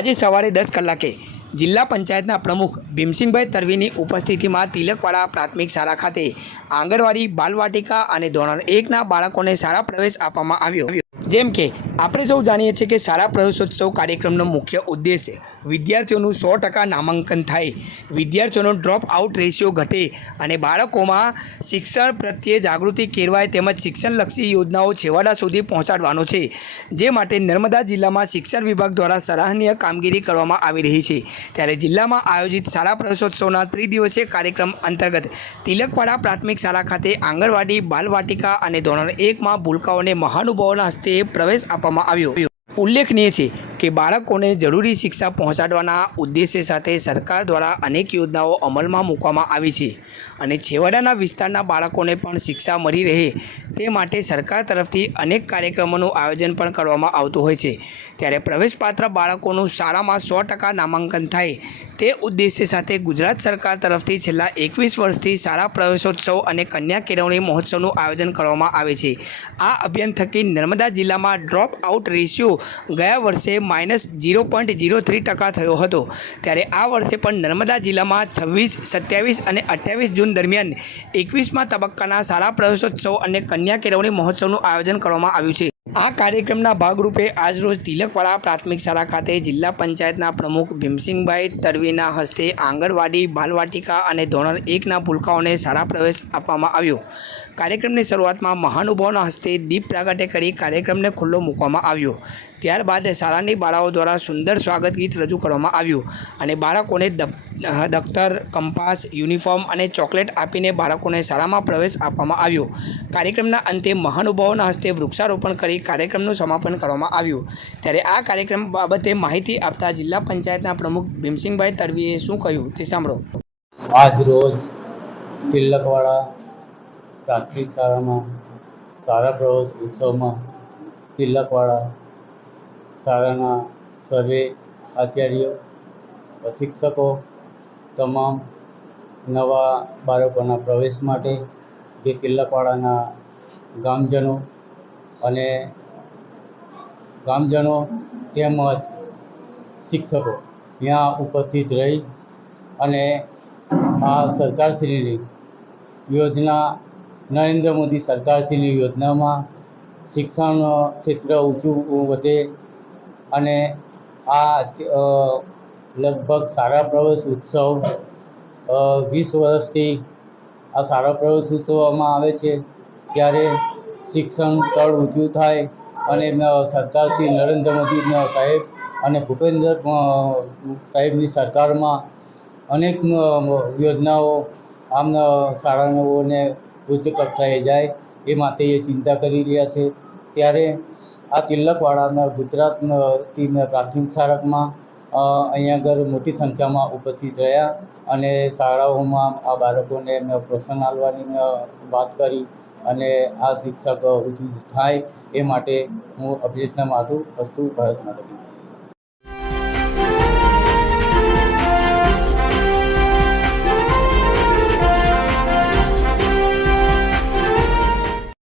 આજે સવારે 10 કલાકે જિલ્લા પંચાયતના પ્રમુખ ભીમસિંહભાઈ તરવીની ઉપસ્થિતિમાં તિલકવાડા પ્રાથમિક શાળા ખાતે આંગણવાડી બાલવાટિકા અને ધોરણ 1ના બાળકોને શાળા પ્રવેશ આપવામાં આવ્યો। જેમ કે આપણે સૌ જાણીએ છીએ કે શાળા પ્રવેશોત્સવ કાર્યક્રમનો મુખ્ય ઉદ્દેશ્ય વિદ્યાર્થીઓનું 100% નામાંકન થાય, વિદ્યાર્થીઓનો ડ્રોપ આઉટ રેશિયો ઘટે અને બાળકોમાં શિક્ષણ પ્રત્યે જાગૃતિ કેળવાય તેમજ શિક્ષણલક્ષી યોજનાઓ છેવાડા સુધી પહોંચાડવાનો છે। જે માટે નર્મદા જિલ્લામાં શિક્ષણ વિભાગ દ્વારા સરાહનીય કામગીરી કરવામાં આવી રહી છે। ત્યારે જિલ્લામાં આયોજિત શાળા પ્રવેશોત્સવના ત્રિદિવસીય કાર્યક્રમ અંતર્ગત તિલકવાડા પ્રાથમિક શાળા ખાતે આંગણવાડી બાલવાટિકા અને ધોરણ 1માં ભૂલકાઓને મહાનુભાવોના હસ્તે પ્રવેશ આપવામાં આવ્યો। ઉલ્લેખનીય છે કે બાળકોને જરૂરી શિક્ષા પહોંચાડવાના ઉદ્દેશ્ય સાથે સરકાર દ્વારા અનેક યોજનાઓ અમલમાં મૂકવામાં આવી છે અને છેવાડાના વિસ્તારના બાળકોને પણ શિક્ષા મળી રહે તે માટે સરકાર તરફથી અનેક કાર્યક્રમોનું આયોજન પણ કરવામાં આવતું હોય છે। ત્યારે પ્રવેશપાત્ર બાળકોનું શાળામાં 100% નામાંકન થાય તે ઉદ્દેશ્ય સાથે ગુજરાત સરકાર તરફથી છેલ્લા 21 વર્ષથી શાળા પ્રવેશોત્સવ અને કન્યા કેળવણી મહોત્સવનું આયોજન કરવામાં આવે છે। આ અભિયાન થકી નર્મદા જિલ્લામાં ડ્રોપ આઉટ રેશિયો ગયા વર્ષે -0.03% થયો હતો। ત્યારે આ વર્ષે પણ નર્મદા જિલ્લામાં 26, 27 અને 28 જૂન દરમિયાન 21મા તબક્કાના શાળા પ્રવેશોત્સવ અને કન્યા કેળવણી મહોત્સવનું આયોજન કરવામાં આવ્યું છે। આ કાર્યક્રમના ભાગરૂપે આજરોજ તિલકવાડા પ્રાથમિક શાળા ખાતે જિલ્લા પંચાયતના પ્રમુખ ભીમસિંહભાઈ તરવીના હસ્તે આંગણવાડી બાલવાટિકા અને ધોરણ 1ના ભૂલકાઓને શાળા પ્રવેશ આપવામાં આવ્યો। કાર્યક્રમની શરૂઆતમાં મહાનુભાવોના હસ્તે દીપ પ્રાગટ્ય કરી કાર્યક્રમને ખુલ્લો મૂકવામાં આવ્યો। ત્યારબાદ શાળાની બાળાઓ દ્વારા સુંદર સ્વાગત ગીત રજૂ કરવામાં આવ્યું અને બાળકોને દફતર, કંપાસ, યુનિફોર્મ અને ચોકલેટ આપીને બાળકોને શાળામાં પ્રવેશ આપવામાં આવ્યો। કાર્યક્રમના અંતે મહાનુભાવોના હસ્તે વૃક્ષારોપણ કરી કાર્યક્રમનું સમાપન કરવામાં આવ્યું। ત્યારે આ કાર્યક્રમ બાબતે માહિતી આપતા જિલ્લા પંચાયતના પ્રમુખ ભીમસિંહભાઈ તરવીએ શું કહ્યું તે સાંભળો। આજ રોજ તિલકવાડા પ્રાથમિક શાળામાં શાળા પ્રવેશ ઉત્સવમાં તિલકવાડા શાળાના સર્વે આચાર્યો, શિક્ષકો તમામ નવા બાળકોના પ્રવેશ માટે જે તિલકવાડાના ગામજનો તેમજ શિક્ષકો ત્યાં ઉપસ્થિત રહી અને આ સરકારશ્રીની યોજના નરેન્દ્ર મોદી સરકારશ્રીની યોજનામાં શિક્ષણ ક્ષેત્ર ઊંચું વધે અને આ લગભગ શાળા પ્રવેશ ઉત્સવ 20 વર્ષથી આ શાળા પ્રવેશ ઉત્સવમાં આવે છે। ત્યારે શિક્ષણ સ્તર ઊંચું થાય અને સરકારશ્રી નરેન્દ્ર મોદી સાહેબ અને ભૂપેન્દ્ર સાહેબની સરકારમાં અનેક યોજનાઓ આમ શાળાઓને ઉચ્ચ કક્ષાએ જાય એ માટે એ ચિંતા કરી રહ્યા છે। ત્યારે આ તિલકવાડાના ગુજરાતની પ્રાથમિક શાળામાં અહીંયા આગળ મોટી સંખ્યામાં ઉપસ્થિત રહ્યા અને શાળાઓમાં આ બાળકોને પ્રોત્સાહન આપવાની વાત કરી અને આ શિક્ષક ઊંચું થાય એ માટે હું અભ્યર્થના માગું। અસ્તુ ભારત માતા કી જય।